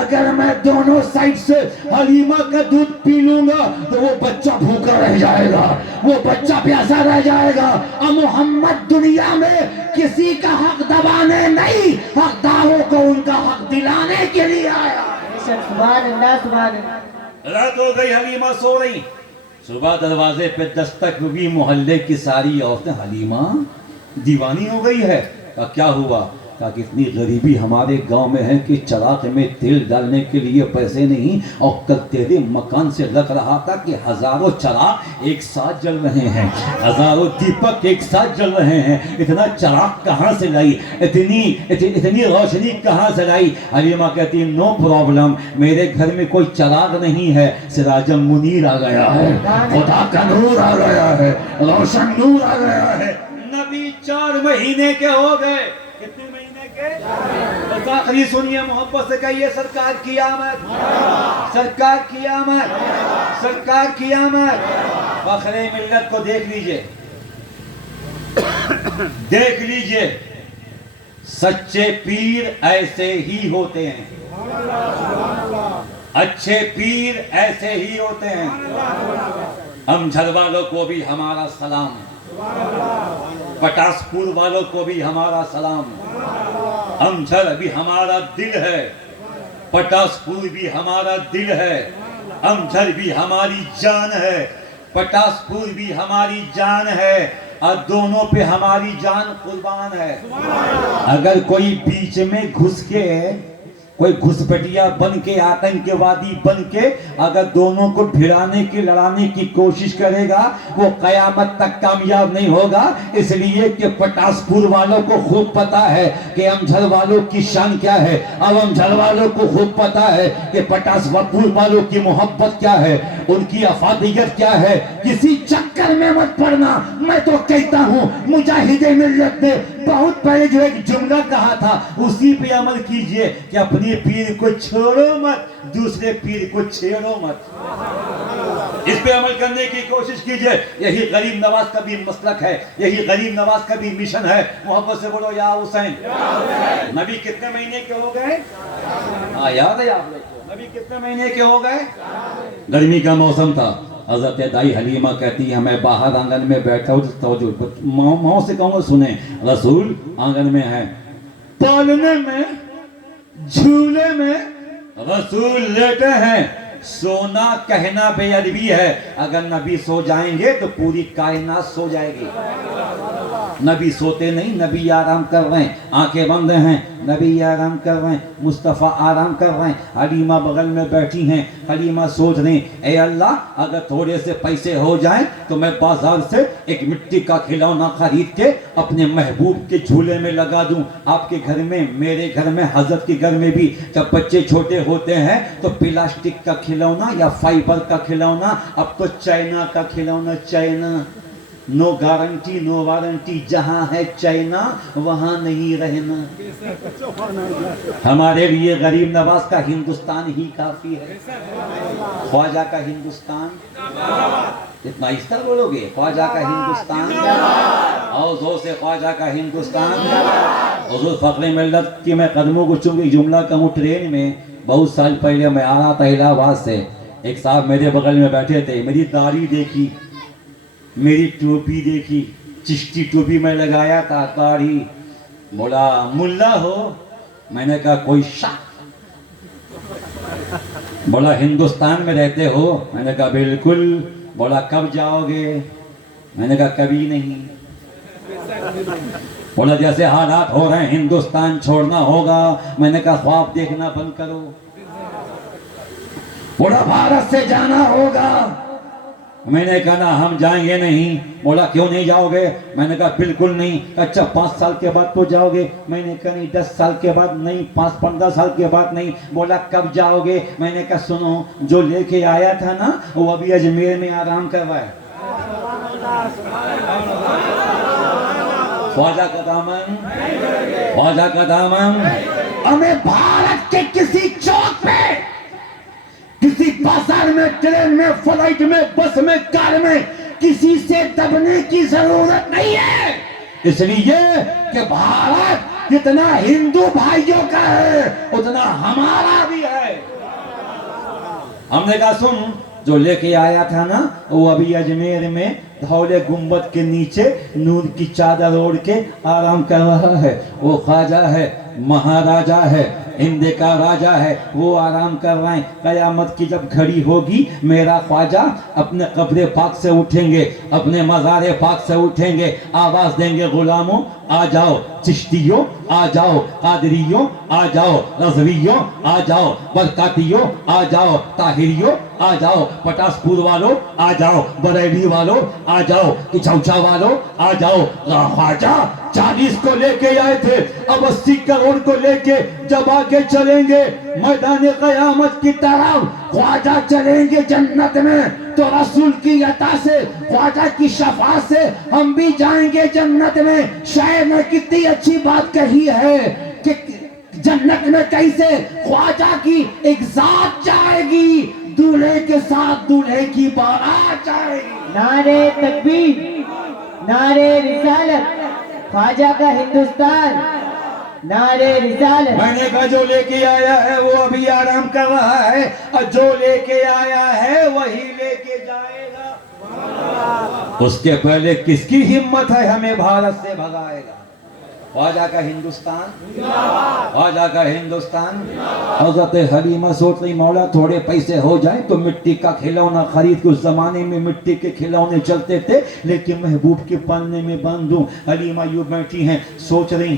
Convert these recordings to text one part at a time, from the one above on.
اگر میں دونوں سائڈ سے حلیمہ کا دودھ پی لوں گا تو وہ بچہ بھوکا رہ جائے گا، وہ بچہ پیاسا رہ جائے گا۔ اور محمد دنیا میں کسی کا حق دبانے نہیں، حقداروں کو ان کا حق دلانے کے لیے آیا۔ سبحان اللہ سبحان اللہ۔ رات ہو گئی، حلیمہ سو رہی، صبح دروازے پہ دستک ہوئی، محلے کی ساری عورتیں حلیمہ دیوانی ہو گئی ہے۔ کیا ہوا؟ کہا کہ اتنی غریبی ہمارے گاؤں میں ہے کہ چراغ میں تیل ڈالنے کے لیے پیسے نہیں، اور کل تیرے مکان سے لگ رہا تھا کہ ہزاروں چراغ ایک ساتھ جل رہے ہیں، ہزاروں دیپک ایک ساتھ جل رہے ہیں، اتنا چراغ کہاں سے لائی، اتنی روشنی کہاں سے لائی؟ حلیمہ کہتی نو پرابلم، میرے گھر میں کوئی چراغ نہیں ہے، سراج منیر آ گیا ہے، خدا کا نور آ گیا ہے، روشن نور آ گیا ہے۔ نبی 4 مہینے کے ہو گئے۔ کتنے مہینے کے؟ بس آخری سنیے، محبت سے کہیے سرکار کی آمد، سرکار کی آمد، سرکار کی آمد۔ فخر ملت کو دیکھ لیجئے، دیکھ لیجئے، سچے پیر ایسے ہی ہوتے ہیں، اچھے پیر ایسے ہی ہوتے ہیں۔ امجھر والوں کو بھی ہمارا سلام ہے، پٹاس پور والوں کو بھی ہمارا سلام ہے۔ امجھر بھی ہمارا دل ہے، پٹاس پور بھی ہمارا دل ہے، امجھر بھی ہماری جان ہے، پٹاس پور بھی ہماری جان ہے، اور دونوں پہ ہماری جان قربان ہے۔ اگر کوئی بیچ میں گھس کے، کوئی گھسپٹیا بن کے، آتنکوادی بن کے اگر دونوں کو بھڑانے کی، لڑانے کی کوشش کرے گا، وہ قیامت تک کامیاب نہیں ہوگا، اس لیے کہ پٹاس پور والوں کو خوب پتا ہے کہ امجھر والوں کی شان کیا ہے، اب امجھر والوں کو خوب پتا ہے کہ پٹاس پور والوں کی محبت کیا ہے، ان کی افادیت کیا ہے۔ کسی چکر میں مت پڑنا۔ میں تو کہتا ہوں مجاہد ملت نے بہت پہلے جو ایک جملہ کہا تھا، اسی پہ عمل کیجئے کہ اپنی پیر کو چھوڑو مت، دوسرے پیر کو چھیڑو مت۔ اس پہ عمل کرنے کی کوشش کیجئے۔ یہی غریب نواز کا بھی مسلک ہے، یہی غریب نواز کا بھی مشن ہے۔ محبت سے بولو یا حسین۔ نبی کتنے مہینے کے ہو گئے؟ یاد ہے آپ لوگ کو؟ نبی کتنے مہینے کے ہو گئے؟ گرمی کا موسم تھا۔ حضرت دائی حلیمہ کہتی ہے میں باہر آنگن میں بیٹھا ہوں، توجہ ماں سے کہوں گا سنیں، رسول آنگن میں ہے، پالنے میں، جھولے میں رسول لیٹے ہیں۔ سونا کہنا بے ادبی ہے، اگر نبی سو جائیں گے تو پوری کائنات سو جائے گی۔ نبی سوتے نہیں، نبی آرام کر رہے ہیں، آنکھیں بند ہیں، نبی آرام کر رہے ہیں، مصطفیٰ آرام کر رہے ہیں، حلیمہ بغل میں بیٹھی ہیں، حلیمہ سوچ رہی ہیں اے اللہ اگر تھوڑے سے پیسے ہو جائیں تو میں بازار سے ایک مٹی کا کھلونا خرید کے اپنے محبوب کے جھولے میں لگا دوں۔ آپ کے گھر میں، میرے گھر میں، حضرت کے گھر میں بھی جب بچے چھوٹے ہوتے ہیں تو پلاسٹک کا کھلونا یا فائبر کا کھلونا، اب تو چائنا کا کھلونا، چائنا، نو گارنٹی نو وارنٹی، جہاں ہے چائنا وہاں نہیں رہنا۔ ہمارے لیے غریب نواز کا ہندوستان ہی کافی ہے۔ خواجہ کا ہندوستان، اتنا اس طرح بولو گے، خواجہ کا ہندوستان، اور زور سے خواجہ کا ہندوستان۔ حضور فخر ملت کی میں قدموں کو چوم کے جملہ کہوں، ٹرین میں بہت سال پہلے میں آ رہا تھا الہ آباد سے، ایک صاحب میرے بغل میں بیٹھے تھے، میری داڑھی دیکھی، میری ٹوپی دیکھی، چشتی ٹوپی میں لگایا تھا، داڑھی، بولا ملا ہو؟ میں نے کہا کوئی شک؟ بولا ہندوستان میں رہتے ہو؟ میں نے کہا بالکل۔ بولا کب جاؤ گے؟ میں نے کہا کبھی نہیں۔ بولا جیسے حالات ہو رہے ہیں ہندوستان چھوڑنا ہوگا۔ میں نے کہا خواب دیکھنا بند کرو۔ بولا بھارت سے جانا ہوگا۔ میں نے کہا نا ہم جائیں گے نہیں۔ بولا کیوں نہیں جاؤ گے؟ میں نے کہا بالکل نہیں۔ اچھا 5 سال کے بعد تو جاؤ گے؟ میں نے کہا نہیں 10 سال کے بعد نہیں، 15 سال کے بعد نہیں۔ بولا کب جاؤ گے؟ میں نے کہا سنو، جو لے کے آیا تھا نا وہ ابھی اجمیر میں آرام کر رہا ہے۔ خواجہ کا دامن، خواجہ کا دامن۔ ہمیں بھارت کے کسی چوک پہ، کسی بازار میں، ٹرین میں، فلائٹ میں، بس میں، کار میں کسی سے دبنے کی ضرورت نہیں ہے، اس لیے کہ بھارت جتنا ہندو بھائیوں کا ہے اتنا ہمارا بھی ہے. ہم نے کہا سن، جو لے کے آیا تھا نا وہ ابھی اجمیر میں دھولے گنبد کے نیچے نور کی چادر اوڑھ کے آرام کر رہا ہے. وہ خواجہ ہے، مہاراجا ہے، ہند کا راجا ہے، وہ آرام کر رہے ہیں. قیامت کی جب گھڑی ہوگی میرا خواجہ اپنے قبر پاک سے اٹھیں گے، اپنے مزار پاک سے اٹھیں گے، آواز دیں گے غلاموں آ جاؤ، چشتیوں آ جاؤ، قادریوں آ جاؤ، رضویوں آ جاؤ، برکاتیوں آ جاؤ، طاہریوں آ جاؤ، پٹاس پور والوں آ جاؤ، بریلی والوں آ جاؤ، چوچا والوں آ جاؤ. خواجہ 40 کو لے کے آئے تھے، اب 80 کروڑ کو لے کے جب آگے چلیں گے میدان قیامت کی طرف، خواجہ چلیں گے جنت میں تو رسول کی عطا سے، خواجہ کی شفاعت سے ہم بھی جائیں گے جنت میں. شاعر نے کتنی اچھی بات کہی ہے کہ جنت میں کیسے خواجہ کی ایک ذات جائے گی، دولہے کے ساتھ دولہے کی بارات جائے گی. نعرے تکبیر، نعرے رسالت، خواجہ کا ہندوستان، نعرے رسالت. میں نے کہا جو لے کے آیا ہے وہ ابھی آرام کر رہا ہے، اور جو لے کے آیا ہے وہی لے کے جائے گا. اس کے پہلے کس کی ہمت ہے ہمیں بھارت سے بھگائے گا؟ خواجہ کا ہندوستان، خواجہ کا ہندوستان. حضرت حلیمہ سوچ رہی مولا تھوڑے پیسے ہو جائیں تو مٹی کا کھلونا خرید کے، اس زمانے میں مٹی کے کھلونے چلتے تھے لیکن محبوب کے پالنے میں بند ہوں. حلیمہ یوں بیٹھی ہیں، سوچ رہی.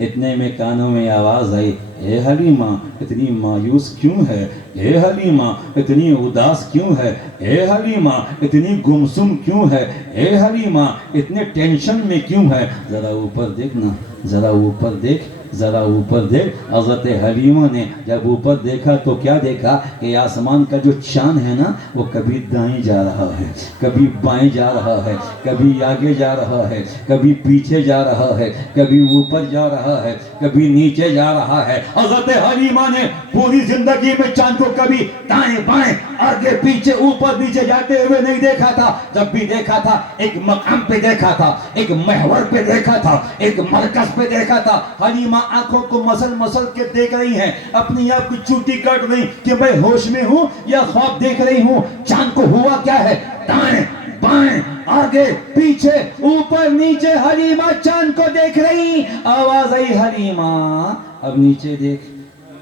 اتنے میں کانوں میں آواز آئی، اے حلیمہ اتنی مایوس کیوں ہے؟ اے حلیمہ اتنی اداس کیوں ہے؟ اے حلیمہ اتنی گمسم کیوں ہے؟ اے حلیمہ اتنے ٹینشن میں کیوں ہے؟ ذرا اوپر دیکھنا، ذرا اوپر دیکھ، ذرا اوپر دیکھ. حضرت حلیمہ نے جب اوپر دیکھا تو کیا دیکھا کہ آسمان کا جو چاند ہے نا وہ کبھی دائیں جا رہا ہے، کبھی بائیں جا رہا ہے، کبھی آگے جا رہا ہے، کبھی پیچھے جا رہا ہے، کبھی اوپر جا رہا ہے، کبھی نیچے جا رہا ہے. حضرت حلیمہ نے پوری زندگی میں چاند کو کبھی دائیں بائیں، آگے پیچھے، اوپر نیچے جاتے ہوئے نہیں دیکھا تھا. جب بھی دیکھا تھا ایک مقام پہ دیکھا تھا، ایک محور پہ دیکھا تھا، ایک مرکز پہ دیکھا تھا. حلیمہ آنکھوں کو مسل کے دیکھ رہی ہیں، اپنی آپ کی چوٹی کاٹ رہی کہ میں ہوش میں ہوں یا خواب دیکھ رہی ہوں. چاند کو ہوا کیا ہے؟ دائیں بائیں، آگے پیچھے، اوپر نیچے. حلیمہ چاند کو دیکھ رہی. آواز آئی حلیمہ اب نیچے دیکھ،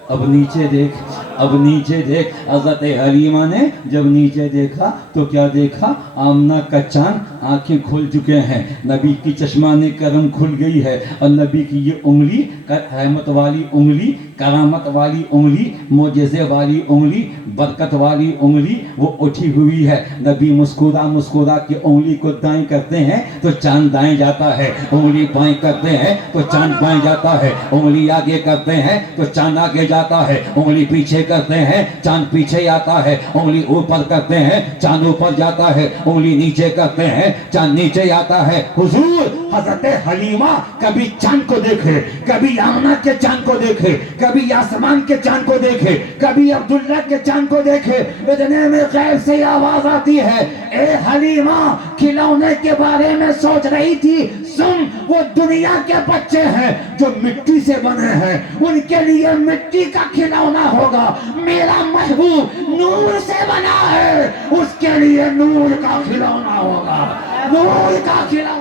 اب نیچے دیکھ، اب نیچے دیکھ. حضرت حلیمہ نے جب نیچے دیکھا تو کیا دیکھا؟ آمنہ کا چاند آنکھیں کھل چکے ہیں، نبی کی چشمانے کرم کھل گئی ہے، اور نبی کی یہ انگلی، رحمت والی انگلی، کرامت والی انگلی، معجزے والی انگلی، برکت والی انگلی وہ اٹھی ہوئی ہے. نبی مسکرا کے انگلی کو دائیں کرتے ہیں تو چاند دائیں جاتا ہے، انگلی بائیں کرتے ہیں تو چاند بائیں جاتا ہے، انگلی آگے کرتے ہیں تو چاند آگے جاتا ہے، انگلی پیچھے کرتے ہیں چاند پیچھے آتا ہے، انگلی اوپر کرتے ہیں چاند اوپر جاتا ہے، انگلی نیچے کرتے ہیں چاند نیچے آتا ہے. حضور حضرت حلیمہ کبھی چاند کو دیکھے، کبھی آمنہ کے چاند کو دیکھے، کبھی آسمان کے چاند کو دیکھے، کبھی عبداللہ کے چاند کو دیکھے. اتنے میں غیب سے آواز آتی ہے، اے حلیمہ کھلونے کے بارے میں سوچ رہی تھی؟ سن، وہ دنیا کے بچے ہیں جو مٹی سے بنے ہیں، ان کے لیے مٹی کا کھلونا ہوگا. میرا محبوب نور سے بنا ہے، اس کے لیے نور کا کھلونا ہوگا، نور کا کھلونا.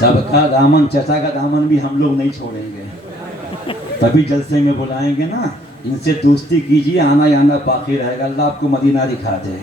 سب کا دامن، چچا کا دامن بھی ہم لوگ نہیں چھوڑیں گے. تبھی جلسے میں بلائیں گے نا، ان سے دوستی کیجیے، آنا جانا باقی رہے گا. اللہ آپ کو مدینہ دکھا دے.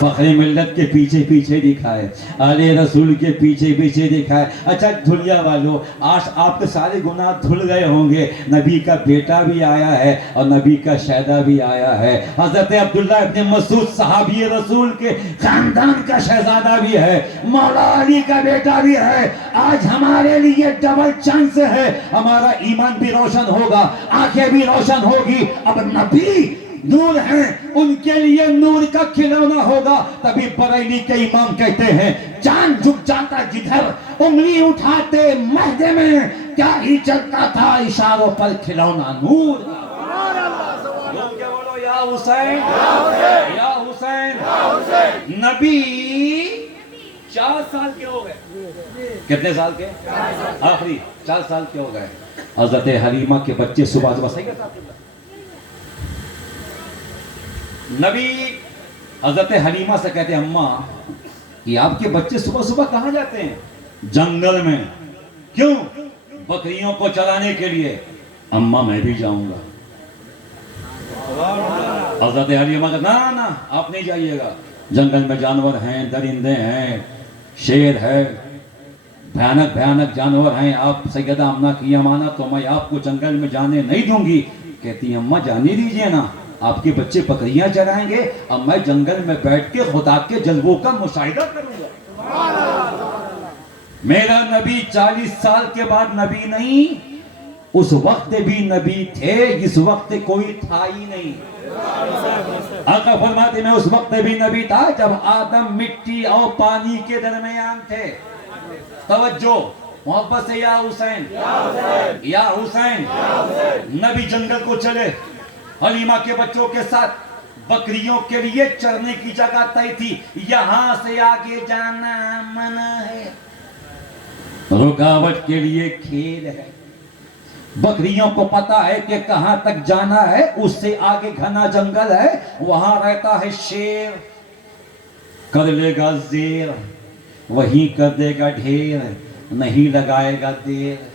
फखरे मिल्लत के पीछे पीछे दिखाए, आले रसूल के पीछे पीछे दिखाए। अच्छा धुलिया वालों, आज आपके सारे गुनाह धुल गए होंगे। नबी का बेटा भी आया है और नबी का शहदा भी आया है। हजरत अब्दुल्ला इब्न मसूद सहाबी रसूल के खानदान का शहजादा भी है, मौला अली का बेटा भी है। आज हमारे लिए डबल चांस है, हमारा ईमान भी रोशन होगा, आंखें भी रोशन होगी। अब नबी नूर हैं, उनके लिए नूर का खिलौना होगा। तभी बरेली के इमाम कहते हैं, चांद झुक जाता जिधर, उंगली उठाते महदे में, क्या ही चलता था इशारों पर खिलौना नूर। लोग क्या बोलो, या हुसैन या हुसैन। नबी 4 साल के हो गए। कितने साल के? आखिरी 4 साल के हो गए। हजरत हलीमा के बच्चे सुबह सुबह, सही कहता नबी हजरत हलीमा से कहते हैं, अम्मा कि आपके बच्चे सुबह सुबह कहां जाते हैं? जंगल में। क्यों? बकरियों को चराने के लिए। अम्मा मैं भी जाऊंगा। हजरत हलीमा कहते, ना ना आप नहीं जाइएगा, जंगल में जानवर हैं, दरिंदे हैं, शेर है, भयानक भयानक जानवर हैं। आप सैयदा अम्मा की अमानत, तो मैं आपको जंगल में जाने नहीं दूंगी। कहती अम्मा जाने दीजिए ना, आपके बच्चे बकरियां चराएंगे और मैं जंगल में बैठ के खुदा के जलवों का मुशाहिदा करूंगा। मेरा नबी 40 साल के बाद नबी नहीं, उस वक्त भी नबी थे जिस वक्त कोई था ही नहीं। आका फरमाते मैं उस वक्त भी नबी था जब आदम मिट्टी और पानी के दरमियान थे। तवज्जो मोहब्बत से, या हुसैन या हुसैन। नबी जंगल को चले, हलीमा के बच्चों के साथ। बकरियों के लिए चरने की जगह तय थी, यहां से आगे जाना मना है, रुकावट के लिए खेल है। बकरियों को पता है कि कहां तक जाना है, उससे आगे घना जंगल है, वहां रहता है शेर। कर लेगा जेर, वहीं कर देगा ढेर, नहीं लगाएगा देर।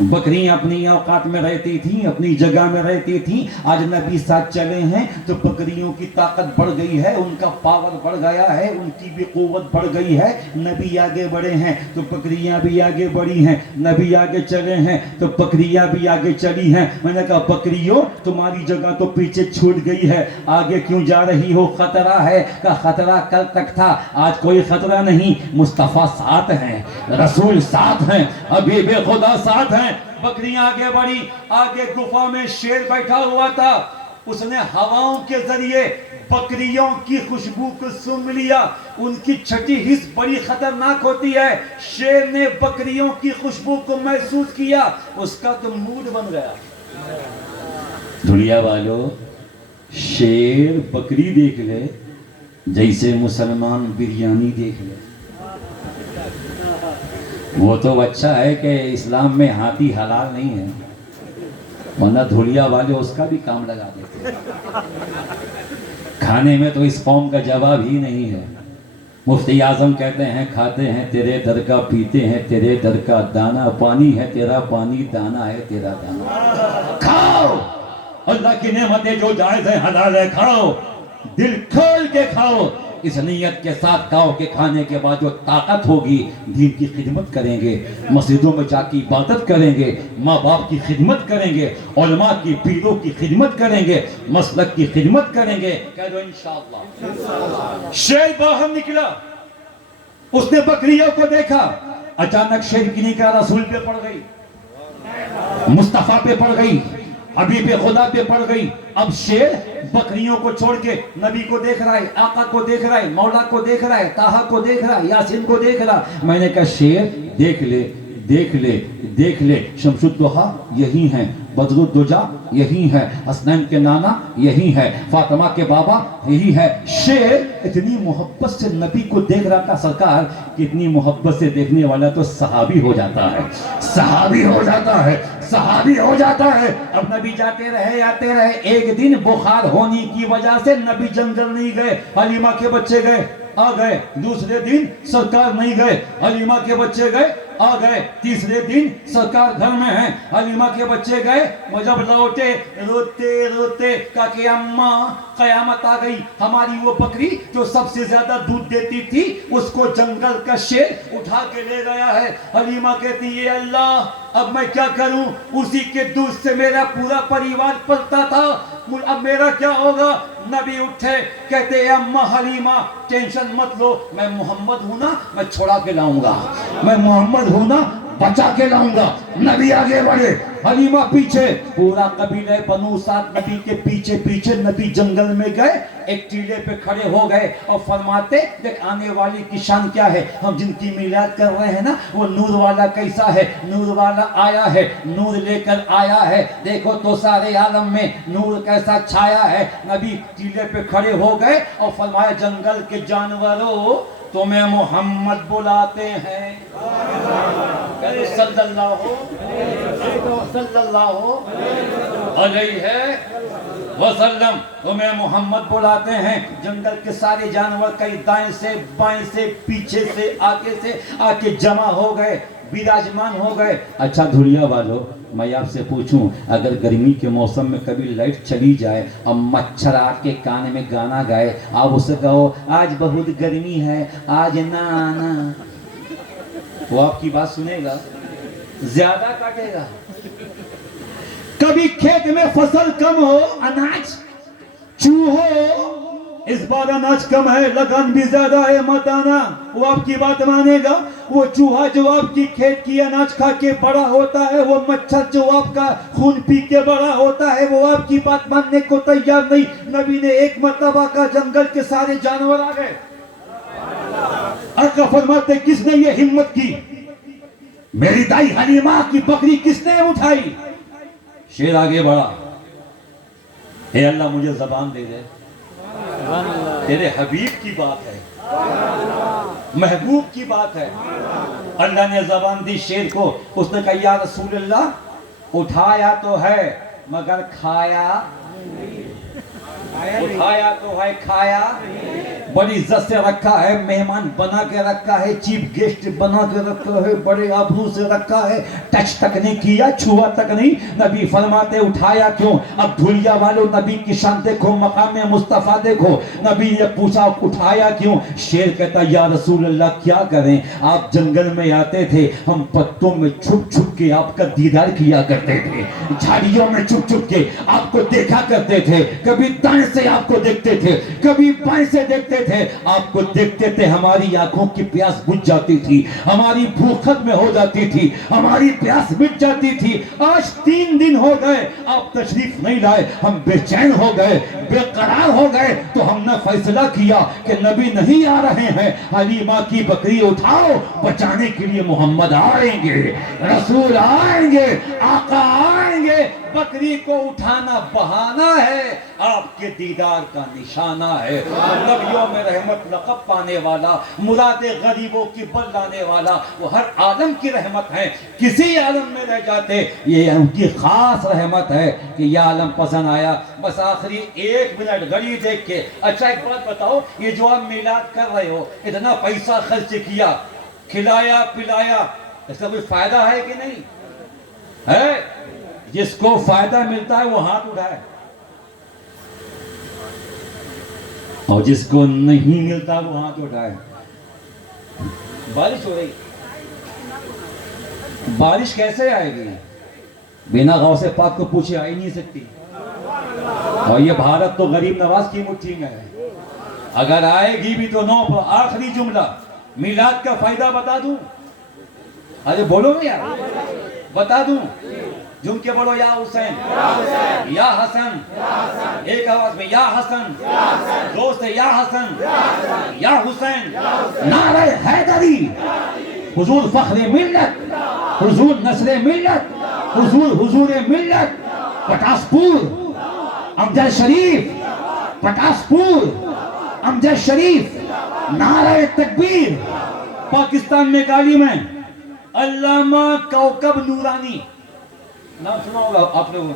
बकरियां अपनी औकात में रहती थी, अपनी जगह में रहती थी। आज नबी साथ चले हैं तो बकरियों की ताकत बढ़ गई है, उनका पावर बढ़ गया है, उनकी भी कुव्वत बढ़ गई है। नबी आगे बढ़े हैं तो बकरियां भी आगे बढ़ी हैं, नबी आगे चले हैं तो बकरियां भी आगे चली हैं। मैंने कहा बकरियों तुम्हारी जगह तो पीछे छूट गई है, आगे क्यों जा रही हो? खतरा है। का खतरा कल तक था, आज कोई खतरा नहीं। मुस्तफा साथ हैं, रसूल साथ हैं, अभी खुदा साथ हैं। बकरियां आगे बढ़ी, आगे गुफा में शेर बैठा हुआ था। उसने हवाओं के जरिए बकरियों की खुशबू को सूंघ लिया। उनकी छठी हिस्स बड़ी खतरनाक होती है। शेर ने बकरियों की खुशबू को महसूस किया, उसका तो मूड बन गया। दुनिया वालों, शेर बकरी देख ले जैसे मुसलमान बिरयानी देख ले। वो तो अच्छा है कि इस्लाम में हाथी हलाल नहीं है, वरना धुलिया वाले उसका भी काम लगा देते। खाने में तो इस कौम का जवाब ही नहीं है। मुफ्ती आजम कहते हैं, खाते हैं तेरे दर का, पीते हैं तेरे दर का, दाना पानी है तेरा पानी, दाना है तेरा दाना। खाओ, अल्लाह की नेमतें जो जायज है, हलाल है, खाओ, दिल खोल के खाओ। इस नीयत के साथ खाओ के खाने के बाद जो ताकत होगी, दीन की खिदमत करेंगे, मस्जिदों में जाकर इबादत करेंगे, माँ बाप की खिदमत करेंगे, उलमा की पीरों की खिदमत करेंगे, मसलक की खिदमत करेंगे। कह दो इंशाअल्लाह। शेर बाहर निकला, उसने बकरियों को देखा, अचानक शेर की निगाह रसूल पे पड़ गई, मुस्तफा पे पड़ गई, अभी पे खुदा पे पड़ गई। अब शेर बकरियों को छोड़ के नबी को देख रहा है, आका को देख रहा है, मौला को देख रहा है, ताहा को देख रहा है, यासीन को देख रहा। मैंने कहा शेर देख ले, देख ले, देख ले, शमसुद्दोहा यही है, बदरुद्दुजा यही है, हसनैन के नाना यही है, फातिमा के बाबा यही है। शेर इतनी मोहब्बत से नबी को देख रहा था सरकार, कितनी मोहब्बत से देखने वाला तो सहाबी हो जाता है, सहाबी हो जाता है, सहाबी हो जाता है। अब नबी जाते रहे, आते रहे। एक दिन बुखार होने की वजह से नबी जंगल नहीं गए, हलीमा के बच्चे गए, आ गए। दूसरे दिन सरकार नहीं गए, हलीमा के बच्चे गए। आ गए। तीसरे दिन सरकार घर में है, हलीमा के बच्चे गए, वो जब लौटे रोते रोते कहा कि अम्मा कयामत आ गई, हमारी वो बकरी जो सबसे ज्यादा दूध देती थी उसको जंगल का शेर उठा के ले गया है। हलीमा कहती है अल्लाह अब मैं क्या करूं, उसी के दूध से मेरा पूरा परिवार पलता था, अब मेरा क्या होगा। नबी उठे, कहते हैं अम्मा हलीमा टेंशन मत लो, मैं मोहम्मद हूं ना, मैं छोड़ा के लाऊंगा, मैं मोहम्मद हूं ना, बचा के लाऊंगा। नबी आगे बढ़े, हलीमा पीछे, पूरा कबीले बनु साद नबी के पीछे पीछे नबी जंगल में गए, एक टीले पे खड़े हो गए और फरमाते देख आने वाली की शान क्या है, हम जिनकी मिलाद कर रहे हैं ना वो नूर वाला कैसा है, नूर वाला आया है, नूर लेकर आया है, देखो तो सारे आलम में नूर कैसा छाया है। नबी टीले पे खड़े हो गए और फरमाया जंगल के जानवरों तुम्हें मोहम्मद बुलाते हैं, सल्लल्लाहु अलैहि वसल्लम, तुम्हें मोहम्मद बुलाते हैं। जंगल के सारे जानवर कई दाएं से बाएं से पीछे से आके जमा हो गए, विराजमान हो गए। अच्छा धुरिया वालों, मैं आपसे पूछूं, अगर गर्मी के मौसम में कभी लाइट चली जाए और मच्छर आके कान में गाना गाए, आप उसे कहो आज बहुत गर्मी है, आज ना आना, वो आपकी बात सुनेगा? ज्यादा काटेगा। कभी खेत में फसल कम हो, अनाज चूहो इस बार अनाज कम है, लगन भी ज्यादा है, मत आना, वो आपकी बात मानेगा? वो चूहा जो आपकी खेत की अनाज खा के बड़ा होता है, वो मच्छर जो आपका खून पी के बड़ा होता है, वो आपकी बात मानने को तैयार नहीं। नबी ने एक मर्तबा का जंगल के सारे जानवर आ गए, आका फरमाते किसने ये हिम्मत की, मेरी दाई हलीमा की बकरी किसने उठाई? शेर आगे बढ़ा, हे अल्लाह मुझे जबान दे दे, तेरे हबीब की बात है, महबूब की बात है। अल्लाह ने जबान दी शेर को, उसने कहा या रसूल अल्लाह उठाया तो है मगर खाया, उठाया तो है खाया, बड़ी इज्जत से रखा है, मेहमान बना के रखा है, चीफ गेस्ट बना के रखा है, बड़े आबरू से रखा है, टच तक नहीं किया, छुआ तक नहीं। नबी फरमाते उठाया क्यों? अब धुलिया वालों नबी की शान देखो, मकाम मुस्तफा देखो। नबी ने पूछा उठाया क्यों? शेर कहता या रसूल अल्लाह क्या करें, आप जंगल में आते थे, हम पत्तों में छुप छुप के आपका दीदार किया करते थे, झाड़ियों में छुप छुप के आपको देखा करते थे, कभी दाएं से आपको देखते थे, कभी बाएं से देखते थे, आपको देखते थे हमारी आंखों की प्यास बुझ जाती थी, हमारी भूख खत्म हो जाती थी, हमारी प्यास मिट जाती थी। आज 3 दिन हो गए आप तशरीफ नहीं लाए, हम बेचैन हो गए, बेकरार हो गए, तो हमने फैसला किया कि नबी नहीं आ रहे हैं, हलीमा की बकरी उठाओ, बचाने के लिए मोहम्मद आएंगे, रसूल आएंगे, आका आएंगे। बकरी को उठाना बहाना है, आपके दीदार का निशाना है। नबियों में रहमत लक़ब पाने वाला, मुरादे गरीबों की बल लाने वाला, वो हर आलम की रहमत है, किसी आलम में रह जाते ये उनकी खास रहमत है कि यह आलम पसंद आया। बस आखिरी 1 मिनट घड़ी देख के, अच्छा एक बात बताओ, ये जो आप मिलाद कर रहे हो, इतना पैसा खर्च किया, खिलाया पिलाया, इसका कोई फायदा है कि नहीं है? जिसको फायदा मिलता है वो हाथ उठाए, और जिसको नहीं मिलता वो हाथ उठाए। बारिश हो रही, बारिश कैसे आएगी? बिना गौसे पाक को पूछे आ ही नहीं सकती। और ये भारत तो गरीब नवाज की मुट्ठी में है, अगर आएगी भी तो 9। आखिरी जुमला, मिलाद का फायदा बता दूं? अरे बोलो ना यार, बता दूं? झुम के बोलो, या हुसैन, या हसन, एक आवाज में या हसन, दोस्त या हसन, या हुसैन, नारे हैदरी, हुजूर फख्रे मिल्लत, हुजूर नस्ले मिल्लत, हुजूर मिल्लत, पटासपुर अमजद शरीफ, पटासपुर अमजद शरीफ, नारे तकबीर। पाकिस्तान में गाड़ी में अल्लामा कौकब नूरानी, नाम सुना होगा आप लोगों ने,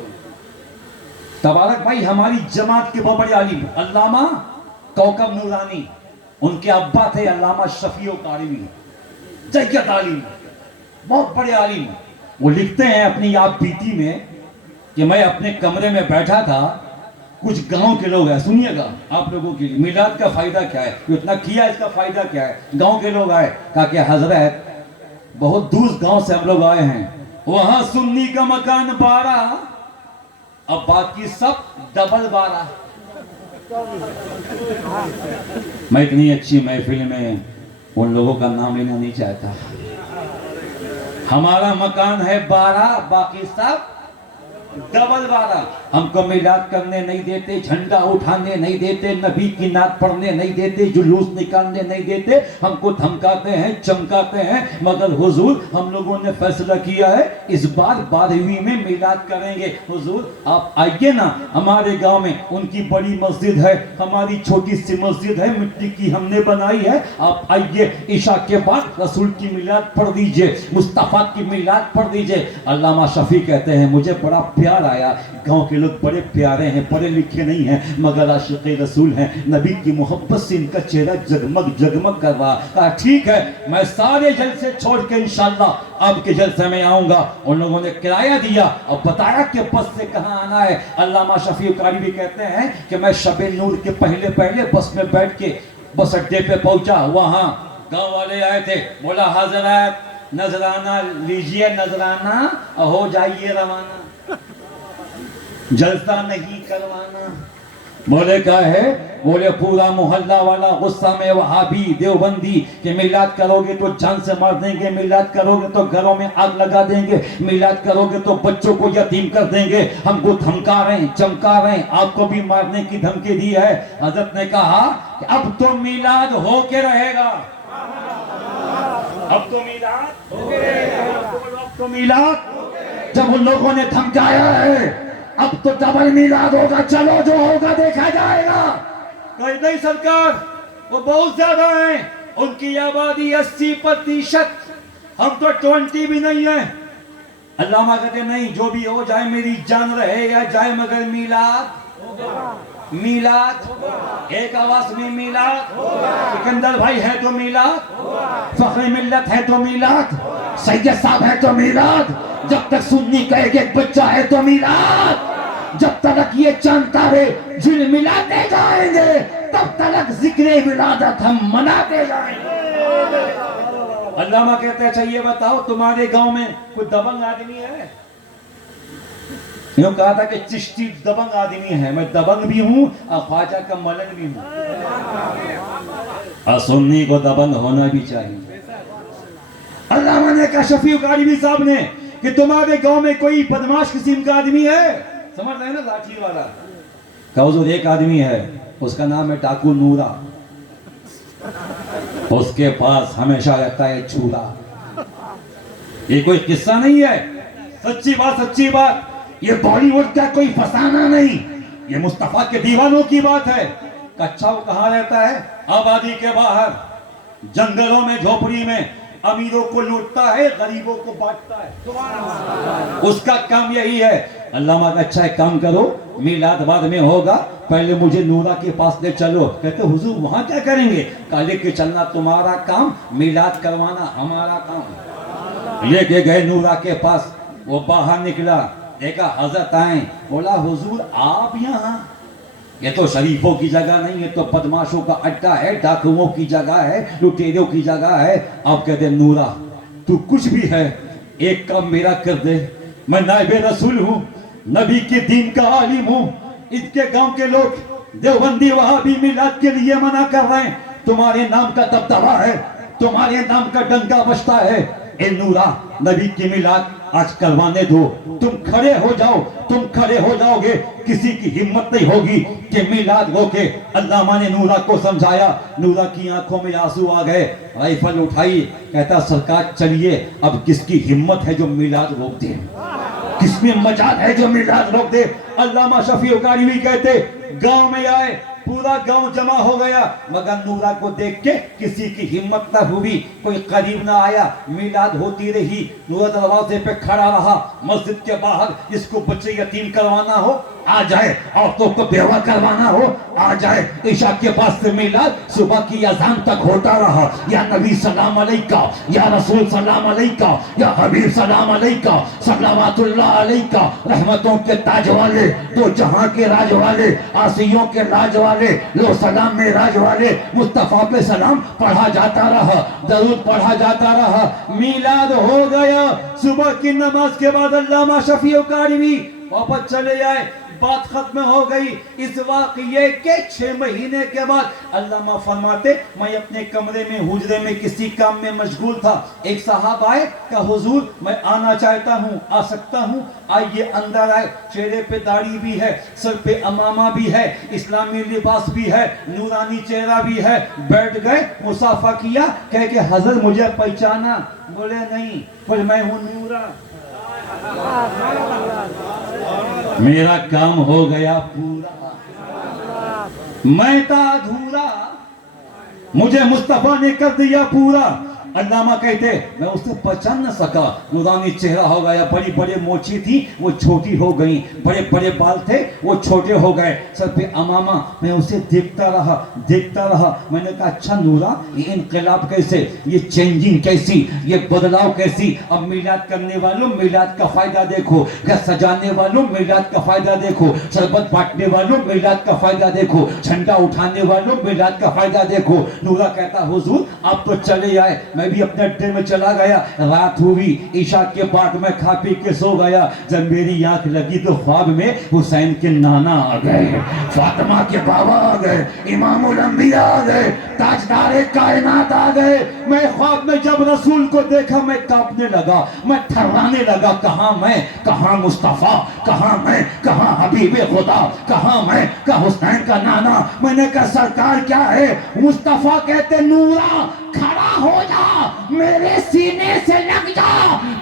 तबारक भाई हमारी जमात के बहुत बड़े आलिम अल्लामा कौकब नूरानी, उनके अब्बा थे अल्लामा शफी कारिमी, जय्यत आलिम। बहुत बड़े आलिम, वो लिखते हैं अपनी याद बीती में कि मैं अपने कमरे में बैठा था, कुछ गांव के लोग हैं, सुनिएगा आप लोगों के लिए मिलाद का फायदा क्या है, जो इतना किया इसका फायदा क्या है। गांव के लोग आए, कहा कि हजरत बहुत दूर गांव से हम लोग आए हैं, वहां सुन्नी का मकान 12, अब बाकी सब डबल 12। मैं इतनी अच्छी महफिल में उन लोगों का नाम लेना नहीं चाहता। हमारा मकान है 12, बाकी सब डबल 12। हमको मिलाद करने नहीं देते, झंडा उठाने नहीं देते, नबी की नात पढ़ने नहीं देते, जुलूस निकालने नहीं देते, हमको धमकाते हैं, चमकाते हैं। मगर हुजूर हम लोगों ने फैसला किया है इस बार 12वीं में मिलाद करेंगे। हुजूर आप आइए ना, हमारे गांव में उनकी बड़ी मस्जिद है, हमारी छोटी सी मस्जिद है, मिट्टी की हमने बनाई है, आप आइए इशा के बाद रसूल की मिलाद पढ़ दीजिए, मुस्तफा की मिलाद पढ़ दीजिए। अल्लामा शफी कहते हैं मुझे बड़ा प्यार आया, गांव के लोग बड़े प्यारे हैं, पढ़े लिखे नहीं हैं, मगर आशिक़े रसूल हैं, नबी की मोहब्बत से इनका चेहरा जगमग जगमग कर रहा। कहा ठीक है, मैं सारे जलसे छोड़ के इंशाअल्लाह आपके जलसे में आऊंगा। उन लोगों ने किराया दिया और बताया कि बस से कहाँ आना है। अल्लामा शफी कारी भी कहते हैं कि मैं शबे नूर के पहले पहले बस में बैठ के बस अड्डे पे पहुंचा, वहां गांव वाले आए थे, बोला हजरत नजराना लीजिए, नजराना हो जाइए रवाना, जलसा नहीं करवाना। बोले क्या है, बोले पूरा मोहल्ला वाला गुस्सा में, वहाबी देवबंदी कि मिलाद करोगे तो जान से मार देंगे, मिलाद करोगे तो घरों में आग लगा देंगे, मिलाद करोगे तो बच्चों को यतीम कर देंगे, हमको धमका रहे हैं, चमका रहे हैं, आपको भी मारने की धमकी दी है। हजरत ने कहा कि अब तो मिलाद हो के रहेगा, अब तो मिलाद हो के रहेगा, अब तो मिलाद। जब उन लोगों ने धमकाया है अब तो डबल मिलाद होगा, चलो जो होगा देखा जाएगा। नहीं सरकार, वो बहुत ज्यादा हैं, उनकी आबादी 80%, हम तो 20 भी नहीं है। अल्लामा कहते नहीं, जो भी हो जाए मेरी जान रहे या जाए, मगर मिलाद मिलाद एक आवाज में मिलाद। सिकंदर भाई है तो मिलाद, फखरे मिल्लत है तो मिलाद, सैयद साहब है तो मिलाद, जब तक सुन्नी का एक बच्चा है तो मिलाद, जब तक ये चांद तारे झिलमिलाते जाएंगे तब तक जिक्र विलादत हम मनाते जाएंगे। अल्लामा कहते हैं अच्छा ये बताओ तुम्हारे गांव में कोई दबंग आदमी है? यूं कहा था कि चिश्ती दबंग आदमी है, मैं दबंग भी हूं और ख्वाजा का मलंग भी हूं, और सुन्नी को दबंग होना भी चाहिए। अल्लामा ने कहा शफी कारी साहब ने कि तुम्हारे गांव में कोई बदमाश किस्म का आदमी है? समझ रहे हैं ना, लाठी वाला। कहा एक आदमी है, उसका नाम है डाकू नूरा, उसके पास हमेशा रहता है छूरा। ये कोई किस्सा नहीं है, सच्ची बात, सच्ची बात। ये बॉलीवुड का कोई फसाना नहीं, ये मुस्तफा के दीवानों की बात है। कच्छा वो कहाँ रहता है? आबादी के बाहर, जंगलों में, झोपड़ी में, अमीरों को लूटता है, गरीबों को बांटता है, उसका काम यही है। अल्लामा का अच्छा एक काम करो, मिलाद बाद में होगा, पहले मुझे नूरा के पास ले चलो। कहते हुजूर वहां क्या करेंगे? काले के चलना तुम्हारा काम, मिलाद करवाना हमारा काम। लेके गए नूरा के पास, वो बाहर निकला, देखा हजरत आए, बोला हुजूर आप यहाँ? ये तो शरीफों की जगह नहीं, ये तो बदमाशों का अड्डा है, डाकुओं की जगह है, लुटेरों की जगह है। आप कहते नूरा तू कुछ भी है, एक काम मेरा कर दे, मैं नाइबे रसूल हूँ, नबी के दीन का आलिम हूँ, इसके गांव के लोग देवबंदी वहाबी मिलाद के लिए मना कर रहे हैं, तुम्हारे नाम का दबदबा है, तुम्हारे नाम का डंका बजता है, ए नूरा नबी की मिलाद आज करवाने दो। तुम खड़े हो जाओ, तुम खड़े हो जाओगे, किसी की हिम्मत नहीं होगी कि मिलाद रोके। अल्लामा ने नूरा को समझाया, नूरा की आंखों में आंसू आ गए, राइफल उठाई, कहता सरकार चलिए, अब किसकी हिम्मत है जो मिलाद रोक दे, किसमें मजाल है जो मिलाद रोक दे। अल्लामा शफी कारी भी कहते गांव में आए, पूरा गांव जमा हो गया, मगर नूरा को देख के किसी की हिम्मत न हुई, कोई करीब ना आया। मिलाद होती रही, नूरा दरवाजे पे खड़ा रहा, मस्जिद के बाहर, जिसको बच्चे यतीम करवाना हो आ जाए, औरतों को बेवा करवाना हो आ जाए। ईशा के बाद से मिलाद सुबह की अजान तक होता रहा। या नबी सलाम अलैका, या रसूल सलाम अलैका, या हबीब सलाम अलैका, सलावतुल्लाह अलैका, रहमतों के ताज वाले, तो जहां के राज वाले, आसियों के राज वाले, लो सलाम में राज वाले, मुस्तफा पे सलाम पढ़ा जाता रहा, दरूद पढ़ा जाता रहा। मिलाद हो गया, सुबह की नमाज के बाद अल्लामा शफी कारवी वापस चले आए, बात खत्म हो गई। इस वाक़ये के 6 महीने के बाद अल्लामा फरमाते, मैं अपने कमरे में हुजरे में किसी काम में मशगूल था, एक साहब आए, कहा हुजूर मैं आना चाहता हूँ, आ सकता हूँ? आइए। अंदर आए, चेहरे पे दाढ़ी भी है, सर पे अमामा भी है, इस्लामी लिबास भी है, नूरानी चेहरा भी है। बैठ गए, मुसाफा किया, कह के हजरत मुझे पहचाना? बोले नहीं। बोले मैं हूँ नूरा। मेरा काम हो गया पूरा, मैं था अधूरा, मुझे मुस्तफा ने कर दिया पूरा। अल्लामा कहते मैं उससे पहचान न सका, नूरानी चेहरा हो गया, बड़ी बड़ी मोची थी वो छोटी हो गई, बड़े बड़े बाल थे वो छोटे हो गए, सर पे अमामा। मैं उसे देखता रहा। मैंने कहा अच्छा नूरा, ये इनकलाब कैसे, ये चेंजिंग कैसी, ये बदलाव कैसी? अब मिलाद करने वालों मिलाद का फायदा देखो, घर सजाने वालों मिलाद का फायदा देखो, शरबत बांटने वालों मिलाद का फायदा देखो, झंडा उठाने वालों मिलाद का फायदा देखो। नूरा कहता हुजूर आप तो चले आए, मैं भी अपने अड्डे में चला गया। रात हुई, ईशा के बाद मैं खा पी के सो गया। जब मेरी आंख लगी तो ख्वाब में हुसैन के नाना आ गए, फातिमा के बाबा आ गए, इमामुल अंबिया आ गए, ताजदारे कायनात आ गए। मैं ख्वाब में जब रसूल को देखा मैं कांपने लगा, मैं थर्राने लगा। कहां मैं, कहां मुस्तफा, कहां मैं, कहां हबीबे खुदा, कहां मैं, कहां हुसैन का नाना। मैंने कहा सरकार क्या है? मुस्तफा कहते नूरा खड़ा हो जा, मेरे सीने से लग जा,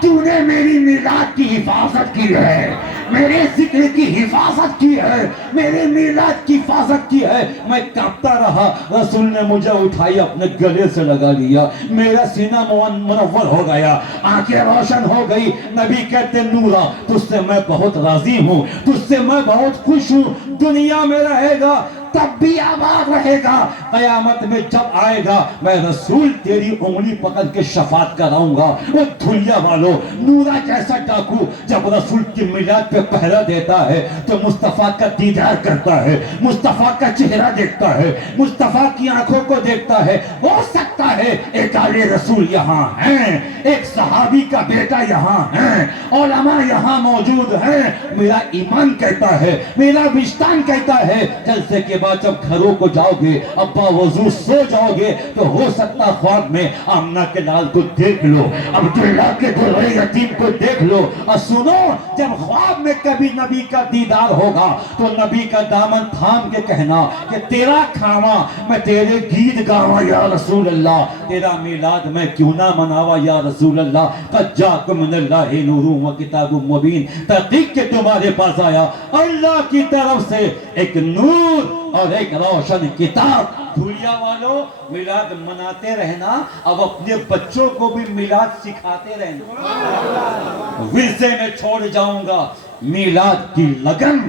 तूने मेरी मिलाद की हिफाजत की है, मेरे जिक्र की हिफाजत की है, मेरे मिलाद की हिफाजत की है। मैं कांपता रहा, रसूल ने मुझे उठाई अपने गले से लगा लिया, मेरा सीना मुनव्वर हो गया, आंखें रोशन हो गई। नबी कहते नूरा तुझसे मैं बहुत राजी हूँ, तुझसे मैं बहुत खुश हूँ, दुनिया में रहेगा तब भी आबाद रहेगा, कयामत में जब आएगा मैं रसूल तेरी उंगली पकड़ के शफात कराऊंगा। वो धुलिया वालों, नूरा जैसा डाकू जब रसूल की मिलाद पे पहरा देता है तो मुस्तफा का दीदार करता है, मुस्तफा का चेहरा देखता है, मुस्तफा की आंखों को देखता है। हो सकता है एक आले रसूल यहाँ हैं, एक सहाबी का बेटा यहाँ है, उलमा यहाँ मौजूद है। मेरा ईमान कहता है, मेरा विस्तान कहता है, जलसे के बाद जब घरों को जाओगे, अब्बा वजू सो जाओगे, तो हो सकता ख्वाब में आमना के लाल को देख लो, अब्दुल्ला के दुल्हे यतीम को देख लो। और सुनो, जब ख्वाब में कभी नबी का दीदार होगा तो नबी का दामन थाम के कहना कि तेरा खावा मैं तेरे गीत गावा या रसूल अल्लाह, तेरा मिलाद मैं क्यों ना मनावा या रसूल अल्लाह। कद जाकुम मिनल्लाहि नूरुन व किताबुम मुबीन, तहकीक के तुम्हारे पास आया अल्लाह की तरफ से एक नूर और एक रोशन किताब। धुलिया वालों, मिलाद मनाते रहना, अब अपने बच्चों को भी मिलाद सिखाते रहना। विरसे में छोड़ जाऊंगा मिलाद की लगन,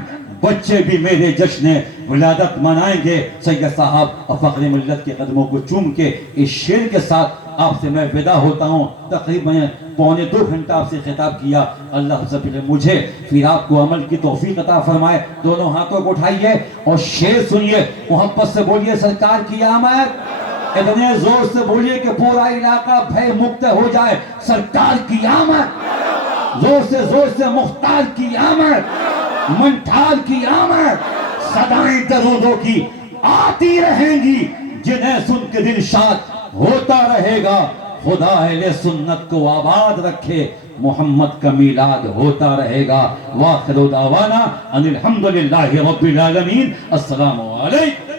बच्चे भी मेरे जश्न विलादत मनाएंगे। सैयद साहब फख्र मिल्लत के कदमों को चूम के इस शेर के साथ आपसे मैं विदा होता हूँ। तकरीबन पौने 2 घंटा आपसे खिताब किया। अल्लाह सबसे पहले मुझे फिर आपको अमल की तौफीक अता फरमाए। दोनों हाथों को उठाइए और शेर सुनिए, मोहब्बत से बोलिए सरकार की आमद, इतने जोर से बोलिए कि पूरा इलाका भय मुक्त हो जाए। सरकार की आमद, जोर से मुख्तार की आमद, मंठार की आमद। सदाएं दरूदों की आती रहेंगी, जिन्हें सुन के दिल शाद होता रहेगा। खुदा अहले सुन्नत को आबाद रखे, मोहम्मद का मिलाद होता रहेगा। वाखिरु दावाना अनिल हम्दुलिल्लाहि रब्बिल आलमीन। अस्सलामु अलैकुम।